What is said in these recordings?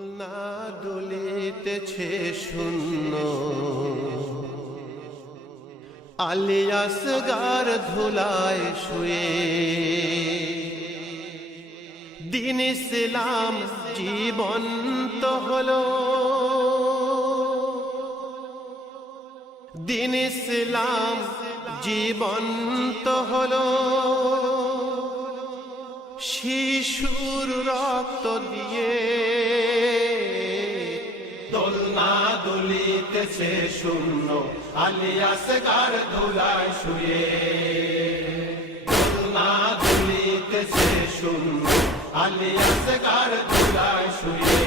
না দুলিতেছে শূন্য। আলিয়াস গার ধুলায় শুয়ে। দিন ইসলাম জীবন্ত হলো। দিন ইসলাম জীবন্ত হলো। শিশুর রক্ত দিয়ে দলিতেছে শূন্য, আলিয়াস কার ধুলায় শুয়ে। দোলনা দলিতেছে শূন্য, আলিয়াস কার ধুলায় শুয়ে।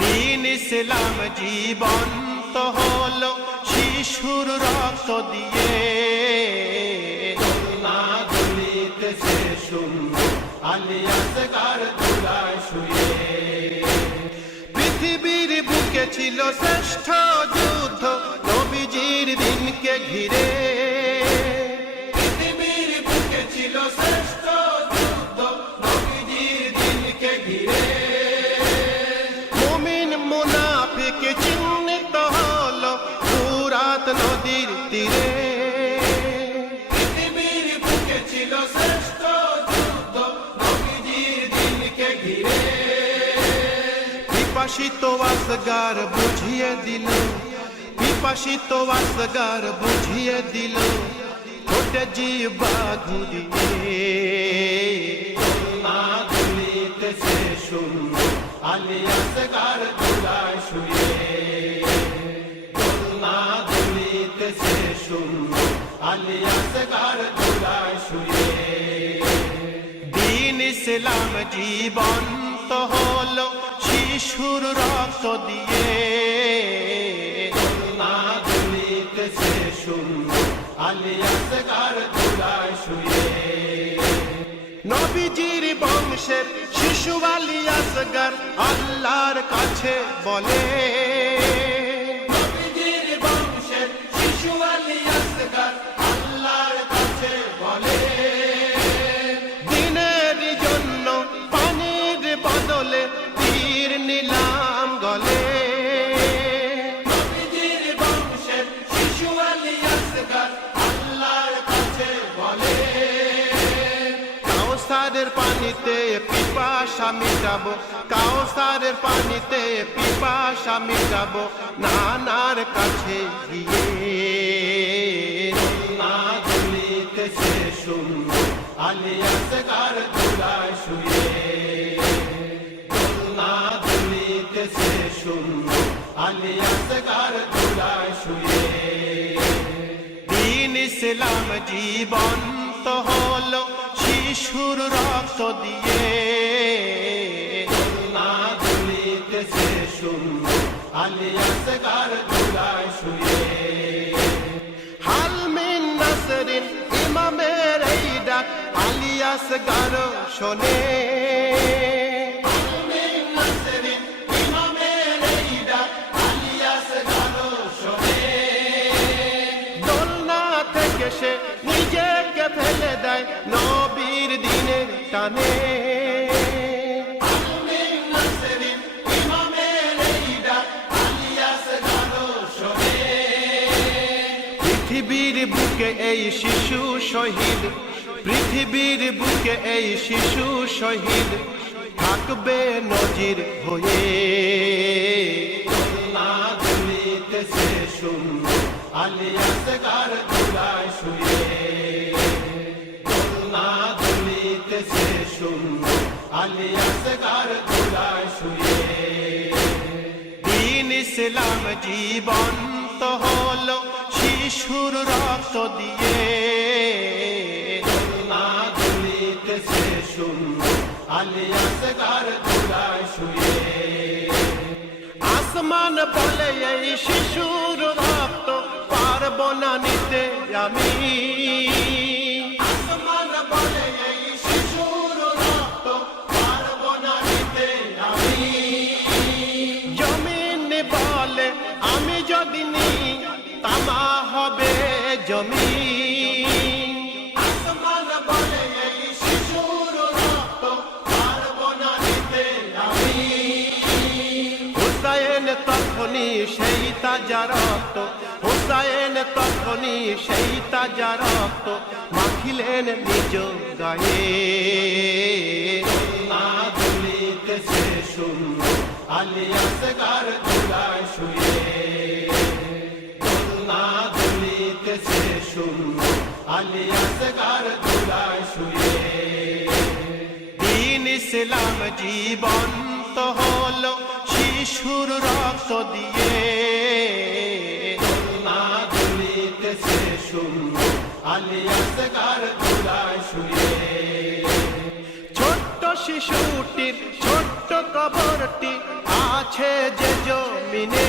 দিন ইসলাম জীবন্ত হলো শিশুর রক্ত দিয়ে। দোলনা দলিতেছে শূন্য, আলিয়াস ধুলায় শুয়ে। ছিল শ্রেষ্ঠ যুদ্ধ নবীজির দিনকে ঘিরে। পৃথিবীর বুকে ছিল শ্রেষ্ঠ যুদ্ধ নবীজির দিনকে ঘিরে। মুমিন, মুনাফিক চিহ্নিত নদীর তীরে। পিপাসিত আসগার বুঝিয়ে দিল পিপাসিত আসগার বুঝিয়ে দিল ঠোঁটে জিবা ঘুরিয়ে না দুলিতেছে শূন্য আলিয়াসগার ধুলায় শুয়ে না দুলিতেছে শূন্য আলিয়াসগার ধুলায় শুয়ে দিন ইসলাম জীবন্ত হলো শিশুর রক্ত দিয়ে নবীজির বংশের শিশু আল্লাহর কাছে বলে। নবীজির কাছে বলে। দিনের জন্য পানির বদলে নিলাম গলে। কাউসারের পানিতে পিপাসা মিটাবো কাউসারের পানিতে পিপাসা মিটাবো নানার কাছে গিয়ে। না শূন্য আলিয়াস কার ধুলায় শুয়ে। দুলিতেছে শূন্য আলিয়াস কার ধুলায় শুয়ে দিন ইসলাম জীবন্ত হলো শিশুর রক্ত দিয়ে না গার শোনে। থেকে সে নিজেকে ফেলে দেয় নবীর দিনের টানে। পৃথিবীর বুকে এই শিশু শহীদ, পৃথিবীর বুকে এই শিশু শহীদ থাকবে নজির হয়ে। আলিয়াস কার ধুলায় শুয়ে দিন ইসলাম জীবন্ত হলো শিশুর রক্ত দিয়ে আসমান বলে এই শিশুর রক্ত পারব না নিতে আমি আসমান বলে আমি। তখনই সেই তাজা রক্ত, হুসাইন তখনই সেই তাজা রক্ত মাখিলেন নিজ গায়ে। আলিয়াস কার তুলায় শুয়ে। শুয়ে দিন ইসলাম জীবন্ত হলো শিশুর রক্ত দিয়ে ছোট্ট শিশুটির ছোট্ট কবরটি আছে যে জমিনে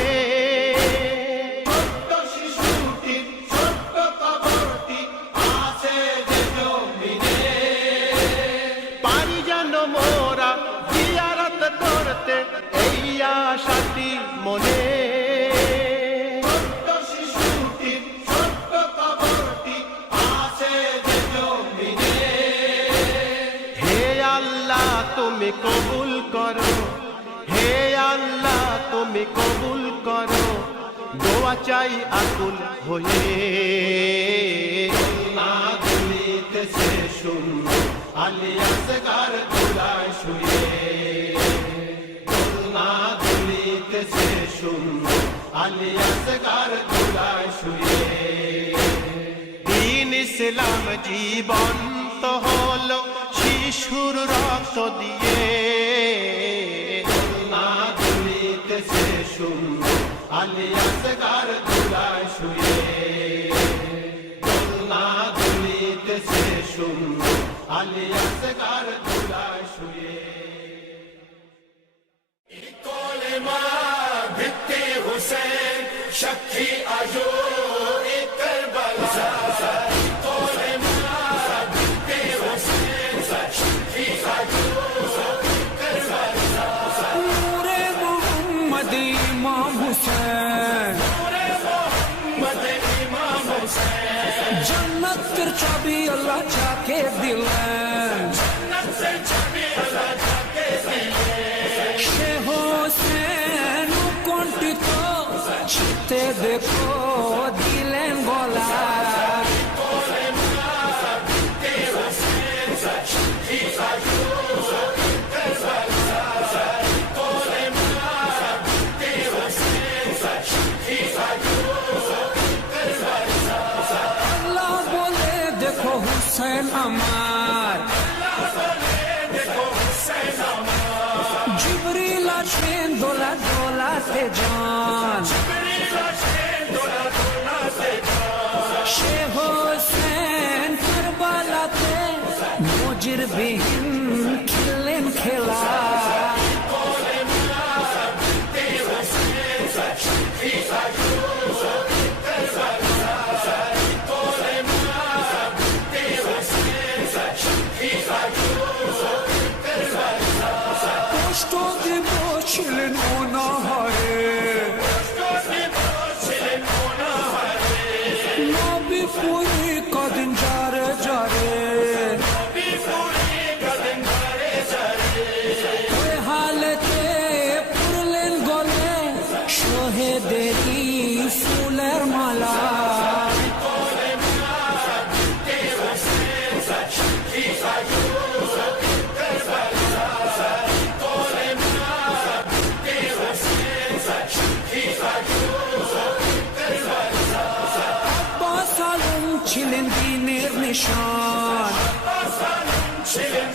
কবুল করো। হে আল্লাহ, তুমি কবুল করো। দোয়া চাই আকুল হয়ে। না দুলিতেছে সুন্দর আলিয়াস গার চূড়ায় শুয়ে। না দুলিতেছে সুন্দর আলিয়াস গার চূড়ায় শুয়ে। দিন ইসলাম জীবন্ত হলো। শিশুর রক্ত দিয়ে। দুলিতেছে সুন্দর আলিয়াস গার চূড়ায় শুয়ে। আলিয়াস জন্নতের চাবি আল্লাহ যাকে দিলেন নফসে ছবি আল্লাহ যাকে দিলে সে হোসেন কণ্ঠিত দোলাতে যান সে হোসেন কারবালাতে নজির বিহীন খেললেন খেলা কষ্ট দেব ছিলেন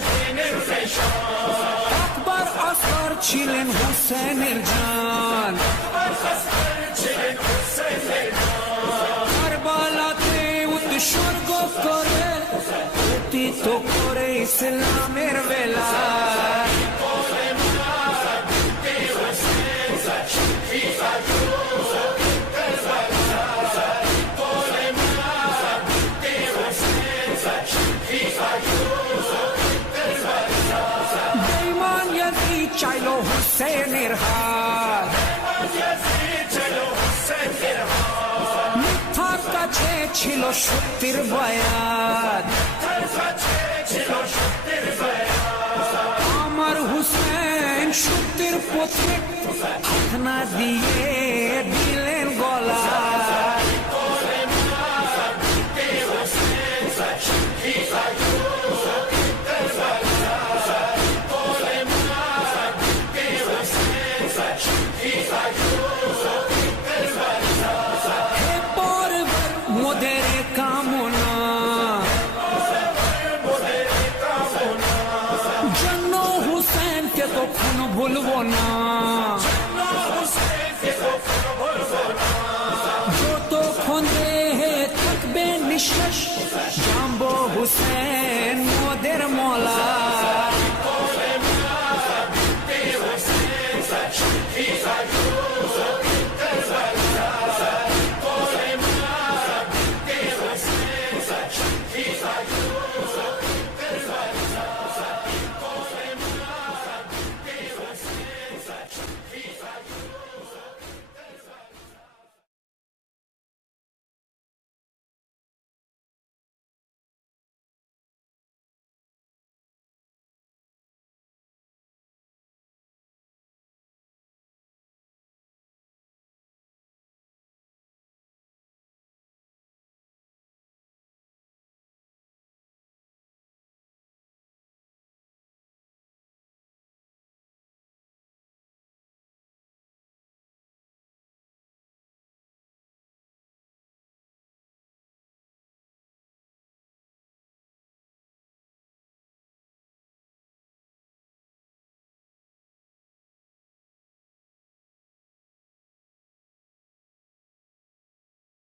দিনের নিশান আকবর আসর ছিলেন হুসেনের জান কারবালাতে উৎসর্গ করে অতীত করে ইসলামের বেলা। বেঈমান হুসেনের হাত মিথ্যার কাছে ছিল সত্যির বয়াত আমার হুসেন সত্যির পথে না দিয়ে দিলেন গলা। ভুলবো না। যতক্ষণ দেহে থাকবে নিঃশ্বাস জাম্ব হুসেন মোদের মলা।